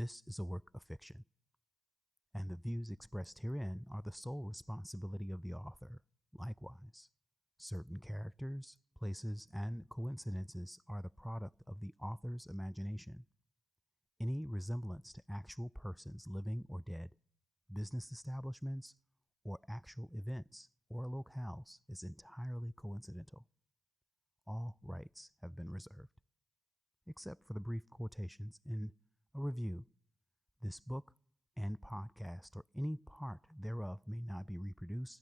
This is a work of fiction, and the views expressed herein are the sole responsibility of the author. Likewise, certain characters, places, and coincidences are the product of the author's imagination. Any resemblance to actual persons, living or dead, business establishments, or actual events or locales is entirely coincidental. All rights have been reserved, except for the brief quotations in a review. This book and podcast or any part thereof may not be reproduced,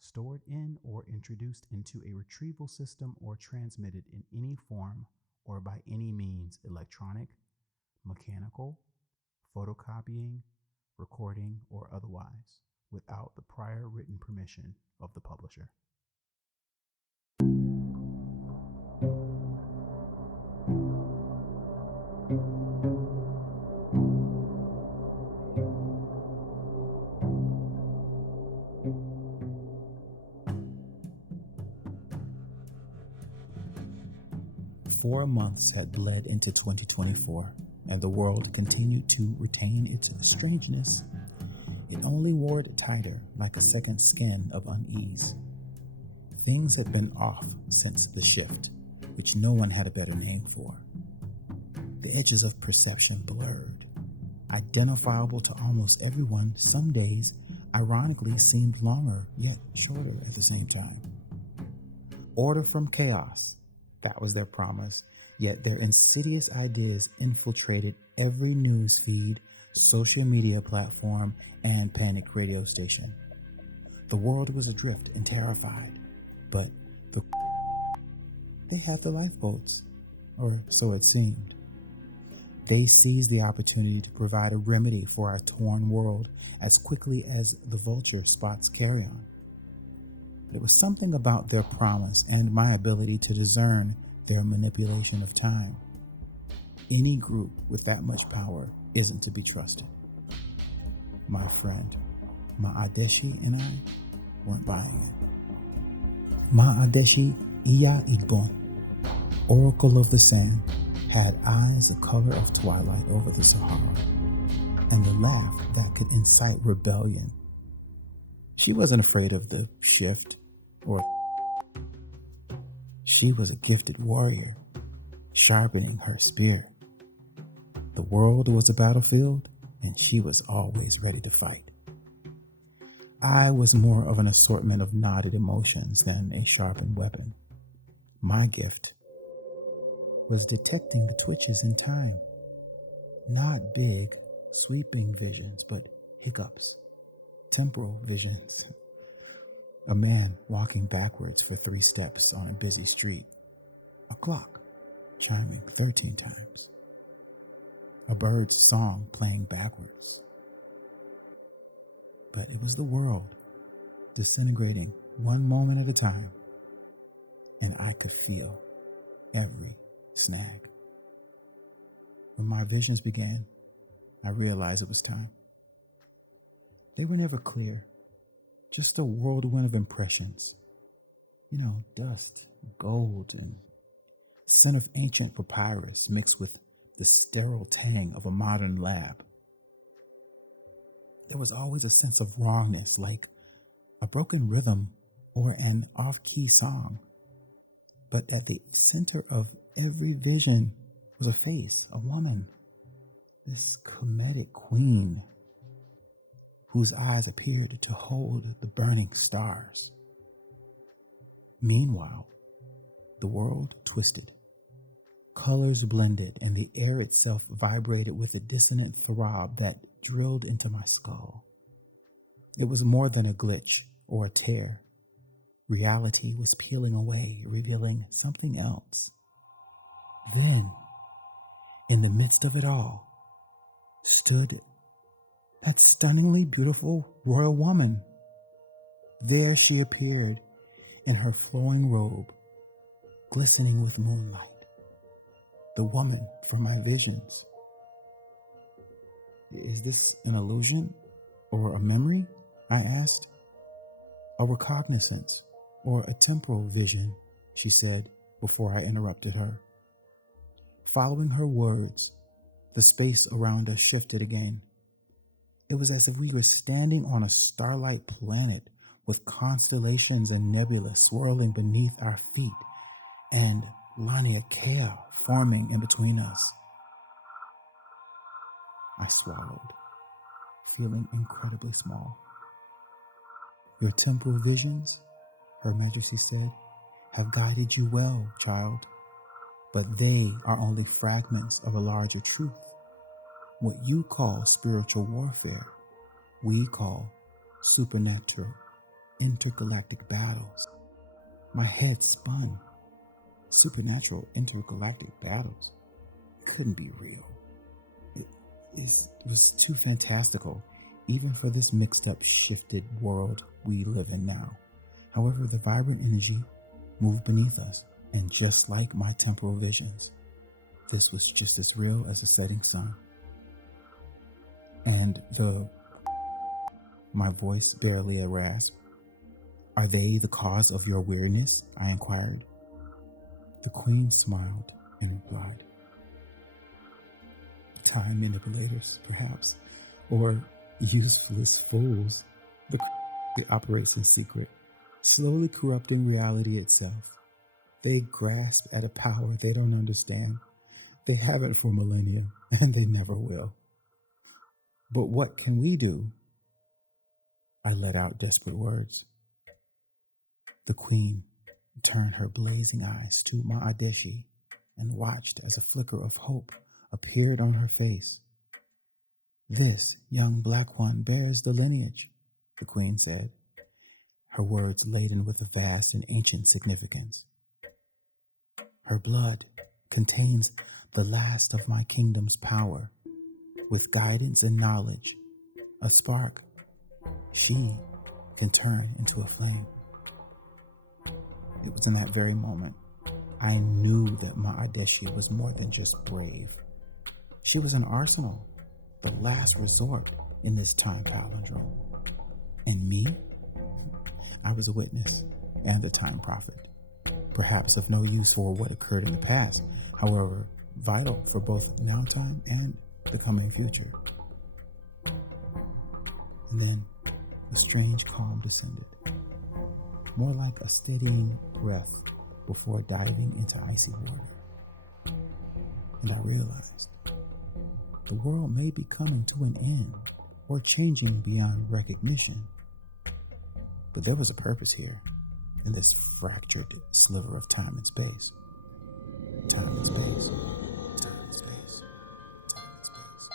stored in, or introduced into a retrieval system or transmitted in any form or by any means, electronic, mechanical, photocopying, recording, or otherwise, without the prior written permission of the publisher. Four months had bled into 2024, and the world continued to retain its strangeness. It only wore it tighter, like a second skin of unease. Things had been off since the shift, which no one had a better name for. The edges of perception blurred. Identifiable to almost everyone, some days, ironically, seemed longer, yet shorter at the same time. Order from chaos. That was their promise, yet their insidious ideas infiltrated every news feed, social media platform, and panic radio station. The world was adrift and terrified, but they had the lifeboats, or so it seemed. They seized the opportunity to provide a remedy for our torn world as quickly as the vulture spots carrion. It was something about their promise and my ability to discern their manipulation of time. Any group with that much power isn't to be trusted. My friend, Maadeshi, and I weren't buying it. Maadeshi Iya Igbon, Oracle of the Sand, had eyes the color of twilight over the Sahara, and a laugh that could incite rebellion. She wasn't afraid of the shift or she was a gifted warrior, sharpening her spear. The world was a battlefield, and she was always ready to fight. I was more of an assortment of knotted emotions than a sharpened weapon. My gift was detecting the twitches in time. Not big, sweeping visions, but hiccups, temporal visions. A man walking backwards for 3 steps on a busy street. A clock chiming 13 times. A bird's song playing backwards. But it was the world disintegrating one moment at a time, and I could feel every snag. When my visions began, I realized it was time. They were never clear, just a whirlwind of impressions. Dust, gold, and scent of ancient papyrus mixed with the sterile tang of a modern lab. There was always a sense of wrongness, like a broken rhythm or an off-key song. But at the center of every vision was a face, a woman, this Kemetic queen whose eyes appeared to hold the burning stars. Meanwhile, the world twisted. Colors blended, and the air itself vibrated with a dissonant throb that drilled into my skull. It was more than a glitch or a tear. Reality was peeling away, revealing something else. Then, in the midst of it all, stood that stunningly beautiful royal woman. There she appeared in her flowing robe, glistening with moonlight. The woman from my visions. Is this an illusion or a memory? I asked. A recognizance or a temporal vision, she said before I interrupted her. Following her words, The space around us shifted again. It was as if we were standing on a starlight planet with constellations and nebula swirling beneath our feet and Laniakea forming in between us. I swallowed, feeling incredibly small. Your temporal visions, Her Majesty said, have guided you well, child, but they are only fragments of a larger truth. What you call spiritual warfare, we call supernatural, intergalactic battles. My head spun. Supernatural, intergalactic battles couldn't be real. It was too fantastical, even for this mixed up, shifted world we live in now. However, the vibrant energy moved beneath us, and just like my temporal visions, this was just as real as the setting sun. And my voice barely a rasp. Are they the cause of your weariness? I inquired. The queen smiled and replied, time manipulators, perhaps, or useless fools. The operates in secret, slowly corrupting reality itself. They grasp at a power they don't understand. They haven't for millennia, and they never will. But what can we do? I let out desperate words. The queen turned her blazing eyes to Ma'adeshi and watched as a flicker of hope appeared on her face. This young black one bears the lineage, the queen said, her words laden with a vast and ancient significance. Her blood contains the last of my kingdom's power. With guidance and knowledge, a spark, she can turn into a flame. It was in that very moment I knew that Ma'adeshi was more than just brave. She was an arsenal, the last resort in this time palindrome. And me? I was a witness and the time prophet, perhaps of no use for what occurred in the past, however, vital for both now time and the coming future. And then a strange calm descended, more like a steadying breath before diving into icy water. And I realized the world may be coming to an end or changing beyond recognition. But there was a purpose here in this fractured sliver of time and space. Time and space. Time and space. Time and space. Time and space.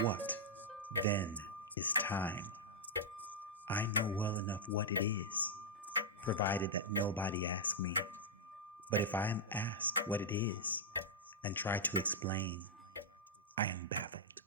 What, then, is time? I know well enough what it is, provided that nobody asks me. But if I am asked what it is and try to explain, I am baffled.